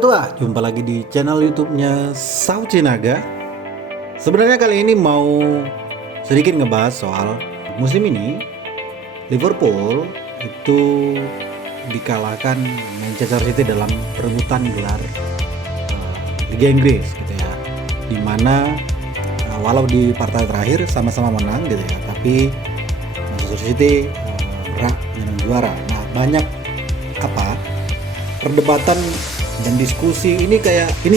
Ketua, jumpa lagi di channel YouTube-nya Sauci Naga. Sebenarnya kali ini mau sedikit ngebahas soal musim ini Liverpool itu dikalahkan Manchester City dalam perebutan gelar Liga Inggris gitu ya. Dimana walau di partai terakhir sama-sama menang gitu ya, tapi Manchester City berhak menang juara. Nah, banyak perdebatan dan diskusi ini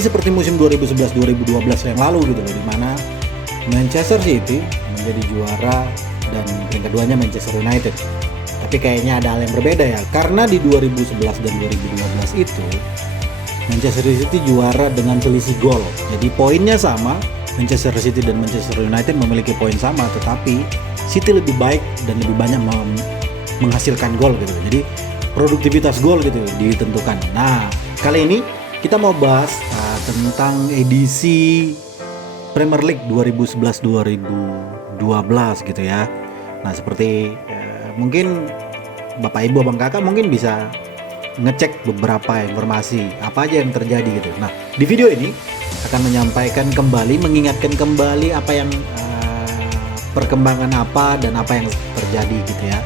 seperti musim 2011-2012 yang lalu gitu loh, dimana Manchester City menjadi juara dan yang keduanya Manchester United. Tapi kayaknya ada hal yang berbeda ya, karena di 2011 dan 2012 itu Manchester City juara dengan selisih gol. Jadi poinnya sama, Manchester City dan Manchester United memiliki poin sama, tetapi City lebih baik dan lebih banyak menghasilkan gol gitu. Jadi produktivitas gol gitu ditentukan. Nah, kali ini kita mau bahas tentang edisi Premier League 2011-2012 gitu ya. Nah, seperti mungkin Bapak Ibu Abang Kakak mungkin bisa ngecek beberapa informasi apa aja yang terjadi gitu. Nah, di video ini akan menyampaikan kembali, mengingatkan kembali apa yang perkembangan apa dan apa yang terjadi gitu ya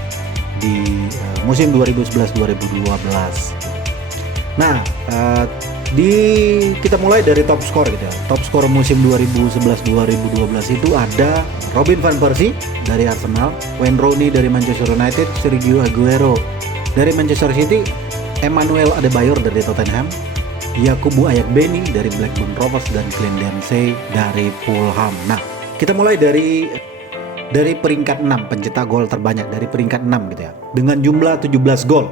di musim 2011-2012. Nah, kita mulai dari top skor gitu ya. Top skor musim 2011-2012 itu ada Robin van Persie dari Arsenal, Wayne Rooney dari Manchester United, Sergio Aguero dari Manchester City, Emmanuel Adebayor dari Tottenham, Yakubu Ayakbeni dari Blackburn Rovers, dan Glenn Dempsey dari Fulham. Nah, kita mulai dari peringkat 6, pencetak gol terbanyak dari peringkat 6 gitu ya, dengan jumlah 17 gol.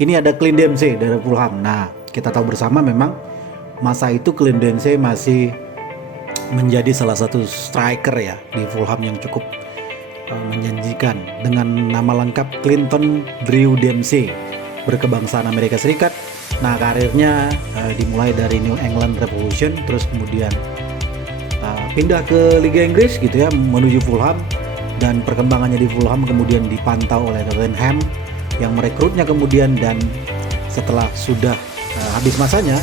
Ini ada Glenn Dempsey dari Fulham. Nah, kita tahu bersama memang masa itu Glenn Dempsey masih menjadi salah satu striker ya di Fulham yang cukup menjanjikan, dengan nama lengkap Clinton Drew Dempsey, berkebangsaan Amerika Serikat. Nah, karirnya dimulai dari New England Revolution, terus kemudian pindah ke Liga Inggris gitu ya, menuju Fulham, dan perkembangannya di Fulham kemudian dipantau oleh Tottenham yang merekrutnya kemudian, dan setelah sudah habis masanya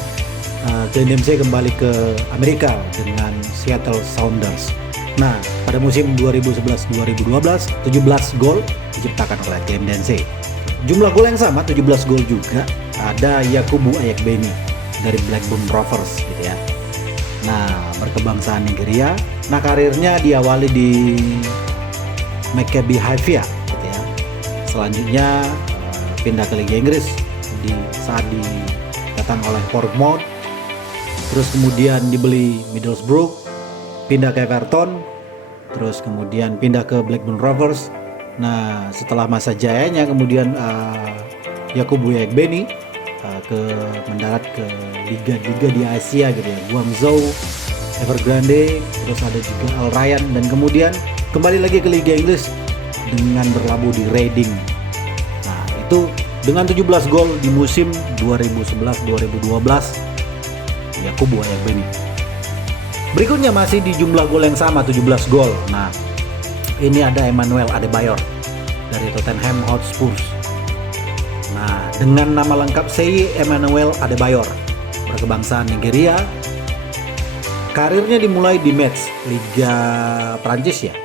Glenn Dempsey kembali ke Amerika dengan Seattle Sounders. Nah, pada musim 2011-2012 17 gol diciptakan oleh Glenn Dempsey. Jumlah gol yang sama, 17 gol juga, ada Yakubu Ayakbeni dari Blackburn Rovers gitu ya. Nah, berkebangsaan Nigeria. Nah, karirnya diawali di Maccabi Haifa gitu ya. Selanjutnya pindah ke Liga Inggris saat datang oleh Bournemouth. Terus kemudian dibeli Middlesbrough, pindah ke Everton, terus kemudian pindah ke Blackburn Rovers. Nah, setelah masa jayanya kemudian Yakubu Ayakbeni mendarat ke liga-liga di Asia gitu ya, Guangzhou, Evergrande, terus ada juga Al Rayyan, dan kemudian kembali lagi ke Liga Inggris dengan berlabuh di Reading. Nah, itu dengan 17 gol di musim 2011-2012 Yakubu Ayakbeni. Berikutnya masih di jumlah gol yang sama, 17 gol. Nah, ini ada Emmanuel Adebayor dari Tottenham Hotspur. Nah, dengan nama lengkap Seye Emmanuel Adebayor, berkebangsaan Nigeria. Karirnya dimulai di Metz, Liga Prancis ya.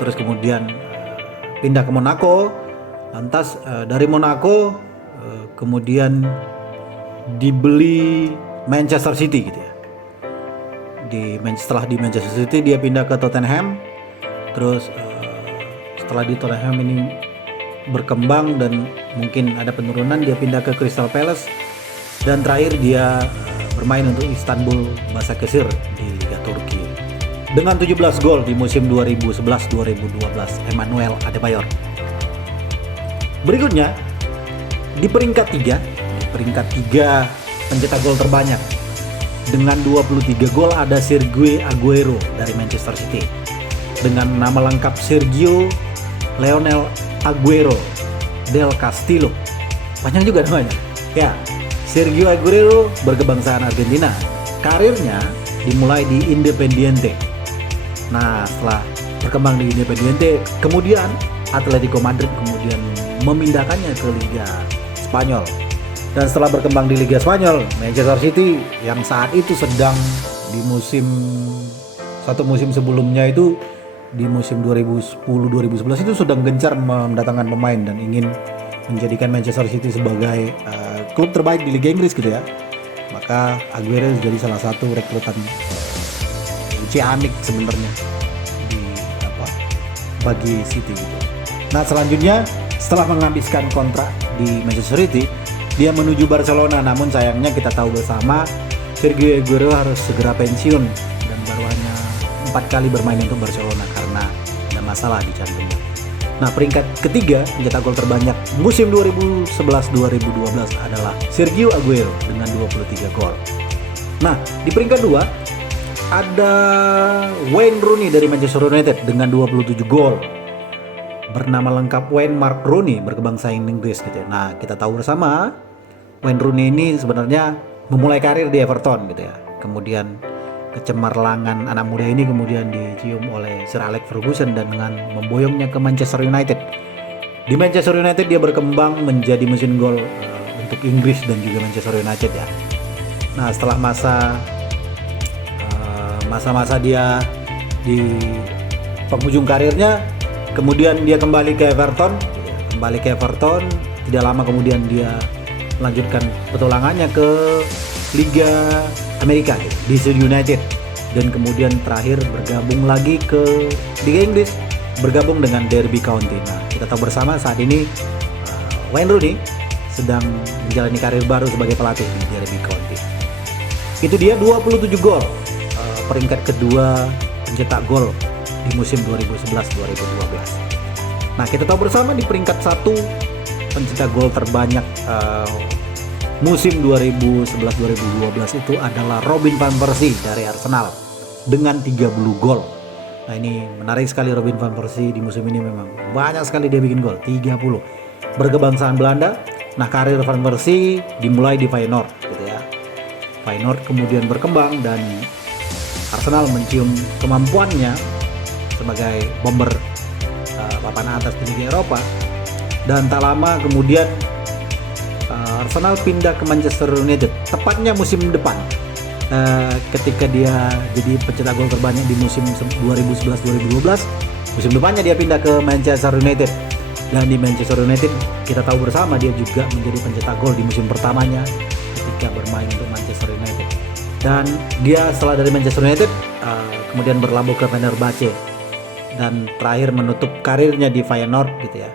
Terus kemudian pindah ke Monaco. Lantas dari Monaco kemudian dibeli Manchester City gitu ya. Setelah di Manchester City dia pindah ke Tottenham. Terus setelah di Tottenham ini berkembang dan mungkin ada penurunan, dia pindah ke Crystal Palace, dan terakhir dia bermain untuk Istanbul Başakşehir di Liga Turki. Dengan 17 gol di musim 2011-2012 Emmanuel Adebayor. Berikutnya di peringkat 3 pencetak gol terbanyak dengan 23 gol ada Sergio Aguero dari Manchester City, dengan nama lengkap Sergio Leonel Aguero del Castillo. Panjang juga namanya. Ya, Sergio Aguero berkebangsaan Argentina. Karirnya dimulai di Independiente. Nah, setelah berkembang di Independiente, kemudian Atletico Madrid kemudian memindahkannya ke Liga Spanyol. Dan setelah berkembang di Liga Spanyol, Manchester City yang saat itu sedang di satu musim sebelumnya itu, di musim 2010-2011 itu sedang gencar mendatangkan pemain dan ingin menjadikan Manchester City sebagai klub terbaik di Liga Inggris gitu ya. Maka Aguero jadi salah satu rekrutan ciamik sebenarnya bagi City gitu. Nah selanjutnya setelah menghabiskan kontrak di Manchester City, dia menuju Barcelona. Namun sayangnya kita tahu bersama Sergio Aguero harus segera pensiun dan baru hanya 4 kali bermain untuk Barcelona karena ada masalah di jantungnya. Nah peringkat ketiga pencetak gol terbanyak musim 2011-2012 adalah Sergio Aguero dengan 23 gol. Nah di peringkat 2 ada Wayne Rooney dari Manchester United dengan 27 gol. Bernama lengkap Wayne Mark Rooney, berkebangsaan Inggris gitu ya. Nah kita tahu bersama Wayne Rooney ini sebenarnya memulai karir di Everton gitu ya. Kemudian kecemerlangan anak muda ini kemudian dicium oleh Sir Alex Ferguson dan dengan memboyongnya ke Manchester United. Di Manchester United dia berkembang menjadi mesin gol untuk Inggris dan juga Manchester United ya. Nah setelah masa-masa dia di penghujung karirnya, kemudian dia kembali ke Everton. Tidak lama kemudian dia melanjutkan petualangannya ke Liga Amerika di Leeds United, dan kemudian terakhir bergabung lagi ke Liga Inggris, bergabung dengan Derby County. Nah kita tahu bersama saat ini Wayne Rooney sedang menjalani karir baru sebagai pelatih di Derby County. Itu dia 27 gol, peringkat kedua pencetak gol di musim 2011-2012. Nah kita tahu bersama di peringkat 1 pencetak gol terbanyak musim 2011-2012 itu adalah Robin van Persie dari Arsenal dengan 30 gol. Nah ini menarik sekali, Robin van Persie di musim ini memang banyak sekali dia bikin gol, 30. Berkebangsaan Belanda. Nah karir van Persie dimulai di Feyenoord gitu ya. Feyenoord kemudian berkembang dan Arsenal mencium kemampuannya sebagai bomber papan atas di Liga Eropa, dan tak lama kemudian Arsenal pindah ke Manchester United tepatnya musim depan, ketika dia jadi pencetak gol terbanyak di musim 2011-2012. Musim depannya dia pindah ke Manchester United, dan di Manchester United kita tahu bersama dia juga menjadi pencetak gol di musim pertamanya ketika bermain untuk Manchester United. Dan dia setelah dari Manchester United kemudian berlabuh ke Fenerbahce dan terakhir menutup karirnya di Feyenoord gitu ya,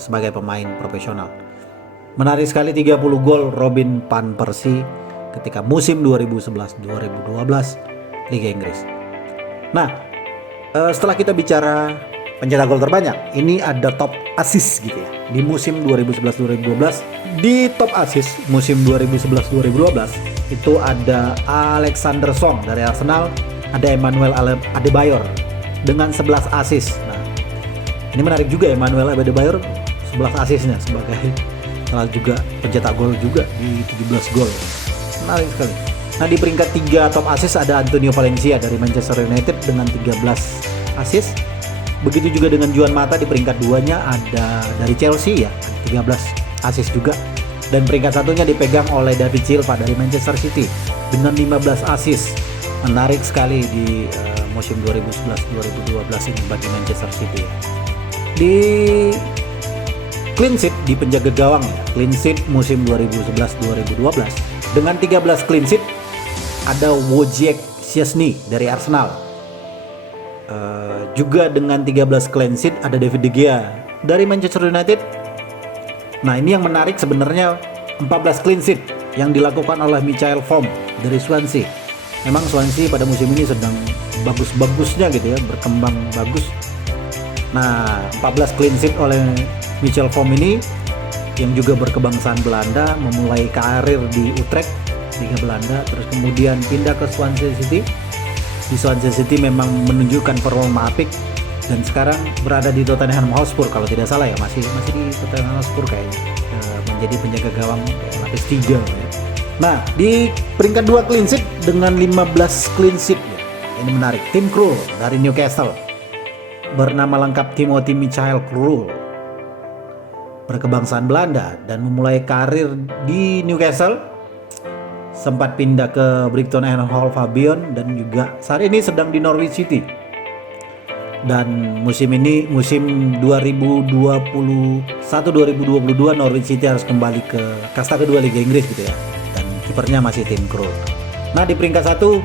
sebagai pemain profesional. Menarik sekali 30 gol Robin van Persie ketika musim 2011-2012 Liga Inggris. Nah setelah kita bicara pencetak gol terbanyak, ini ada top assist gitu ya. Di musim 2011-2012 di top assist musim 2011-2012 itu ada Alexander Song dari Arsenal, ada Emmanuel Adebayor dengan 11 assist. Nah ini menarik juga, Emmanuel Adebayor 11 assistnya sebagai salah juga pencetak gol juga di 17 gol. Menarik sekali. Nah di peringkat 3 top assist ada Antonio Valencia dari Manchester United dengan 13 assist. Begitu juga dengan Juan Mata di peringkat 2-nya ada dari Chelsea ya, 13 assist juga. Dan peringkat satunya dipegang oleh David Silva dari Manchester City dengan 15 assist. Menarik sekali di musim 2011-2012 ini bagi Manchester City. Di clean sheet di penjaga gawang ya, clean sheet musim 2011-2012 dengan 13 clean sheet ada Wojciech Szczesny dari Arsenal. Juga dengan 13 clean sheet ada David De Gea dari Manchester United. Nah ini yang menarik sebenarnya, 14 clean sheet yang dilakukan oleh Michael Vorm dari Swansea. Memang Swansea pada musim ini sedang bagus-bagusnya gitu ya, berkembang bagus. Nah 14 clean sheet oleh Michael Vorm ini yang juga berkebangsaan Belanda, memulai karir di Utrecht Liga Belanda, terus kemudian pindah ke Swansea City. Di Swansea City memang menunjukkan performa apik dan sekarang berada di Tottenham Hotspur kalau tidak salah ya, masih di Tottenham Hotspur kayaknya, menjadi penjaga gawang lapis 3 ya. Nah di peringkat 2 clean sheet dengan 15 clean sheet ya. Ini menarik, Tim Krul dari Newcastle, bernama lengkap Timothy Michael Krul. berkebangsaan Belanda dan memulai karir di Newcastle. Sempat pindah ke Brighton and Hove Albion dan juga saat ini sedang di Norwich City. Dan musim 2021-2022 Norwich City harus kembali ke kasta kedua Liga Inggris gitu ya. Dan kipernya masih Tim Krul. Nah, di peringkat 1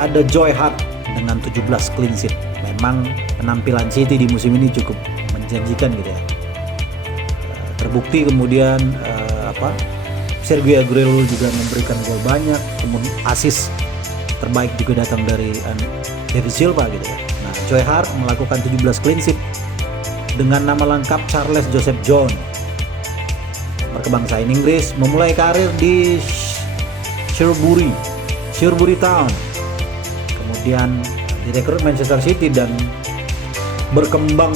ada Joe Hart dengan 17 clean sheet. Memang penampilan City di musim ini cukup menjanjikan gitu ya. Terbukti kemudian Sergio Aguero juga memberikan gol banyak, kemudian assist terbaik juga datang dari David Silva gitu ya. Nah, Joe Hart melakukan 17 clean sheet dengan nama lengkap Charles Joseph John. Berkebangsaan Inggris, memulai karir di Shrewsbury Town. Kemudian direkrut Manchester City dan berkembang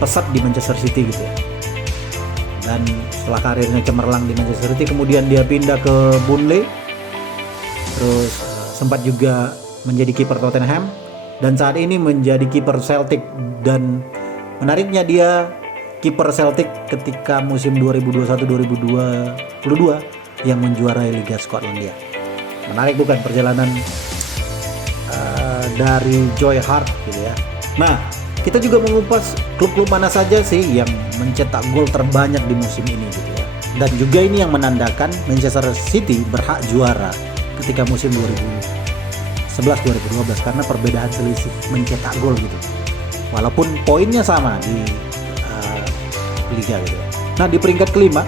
pesat di Manchester City gitu ya. Dan setelah karirnya cemerlang di Manchester City, kemudian dia pindah ke Burnley, terus sempat juga menjadi kiper Tottenham dan saat ini menjadi kiper Celtic. Dan menariknya dia kiper Celtic ketika musim 2021-2022 yang menjuarai Liga Skotlandia. Menarik bukan perjalanan dari Joe Hart gitu ya. Nah, kita juga mengupas klub-klub mana saja sih yang mencetak gol terbanyak di musim ini gitu ya. Dan juga ini yang menandakan Manchester City berhak juara ketika musim 2011-2012 karena perbedaan selisih mencetak gol gitu. Walaupun poinnya sama di liga gitu. Nah, di peringkat kelima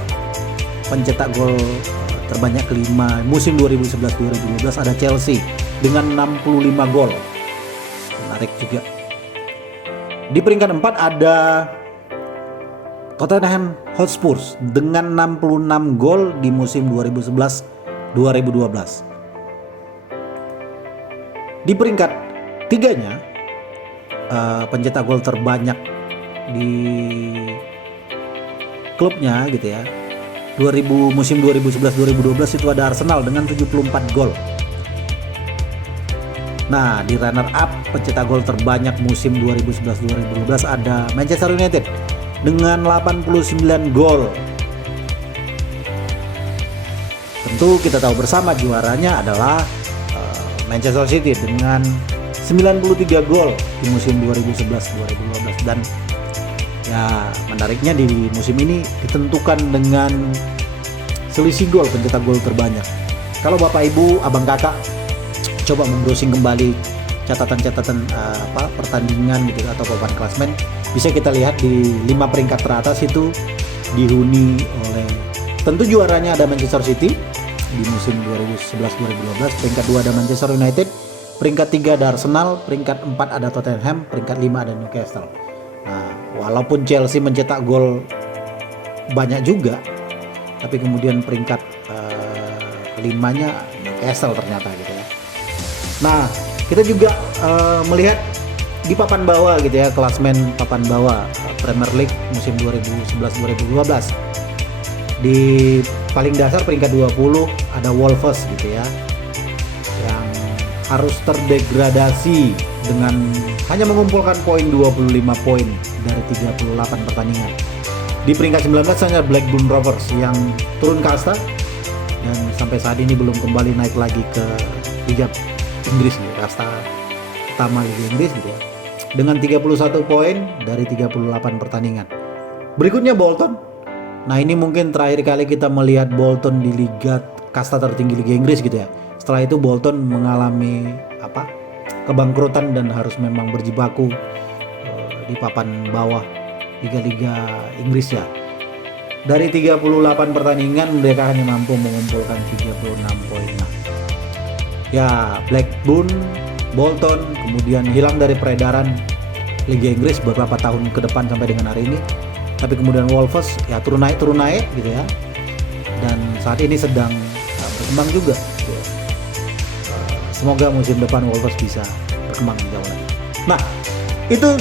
pencetak gol terbanyak kelima musim 2011-2012 ada Chelsea dengan 65 gol. Menarik juga. Di peringkat 4 ada Tottenham Hotspur dengan 66 gol di musim 2011-2012. Di peringkat 3-nya pencetak gol terbanyak di klubnya gitu ya. Musim 2011-2012 itu ada Arsenal dengan 74 gol. Nah, di runner up pencetak gol terbanyak musim 2011-2012 ada Manchester United dengan 89 gol. Tentu kita tahu bersama juaranya adalah Manchester City dengan 93 gol di musim 2011-2012 dan ya menariknya di musim ini ditentukan dengan selisih gol pencetak gol terbanyak. Kalau Bapak Ibu, Abang Kakak coba membrowsing kembali catatan-catatan pertandingan gitu atau papan klasmen, bisa kita lihat di 5 peringkat teratas itu dihuni oleh, tentu juaranya ada Manchester City di musim 2011-2012, peringkat 2 ada Manchester United, peringkat 3 ada Arsenal, peringkat 4 ada Tottenham, peringkat 5 ada Newcastle. Nah, walaupun Chelsea mencetak gol banyak juga, tapi kemudian peringkat 5-nya Newcastle ternyata gitu ya. Nah, kita juga melihat di papan bawah gitu ya, klasmen papan bawah Premier League musim 2011-2012. Di paling dasar peringkat 20 ada Wolves gitu ya, yang harus terdegradasi dengan hanya mengumpulkan poin 25 poin dari 38 pertandingan. Di peringkat 19 hanya Blackburn Rovers yang turun kasta dan sampai saat ini belum kembali naik lagi ke Liga Inggris gitu, kasta utama Liga Inggris gitu ya, dengan 31 poin dari 38 pertandingan. Berikutnya Bolton. Nah, ini mungkin terakhir kali kita melihat Bolton di liga kasta tertinggi Liga Inggris gitu ya. Setelah itu Bolton mengalami kebangkrutan dan harus memang berjibaku di papan bawah liga-liga Inggris ya. Dari 38 pertandingan mereka hanya mampu mengumpulkan 36 poin. Ya, Blackburn, Bolton kemudian hilang dari peredaran Liga Inggris beberapa tahun ke depan sampai dengan hari ini. Tapi kemudian Wolves ya turun naik gitu ya. Dan saat ini sedang berkembang juga. Semoga musim depan Wolves bisa berkembang jauh lagi. Nah, itu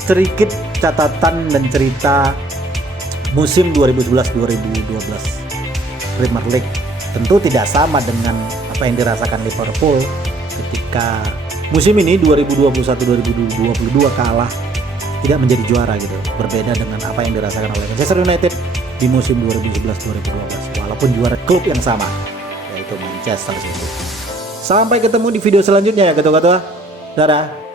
sedikit catatan dan cerita musim 2011-2012 Premier League. Tentu tidak sama dengan apa yang dirasakan Liverpool ketika musim ini 2021-2022 kalah tidak menjadi juara gitu. Berbeda dengan apa yang dirasakan oleh Manchester United di musim 2011-2012 walaupun juara klub yang sama, yaitu Manchester City. Sampai ketemu di video selanjutnya ya ketua-ketua. Dadah.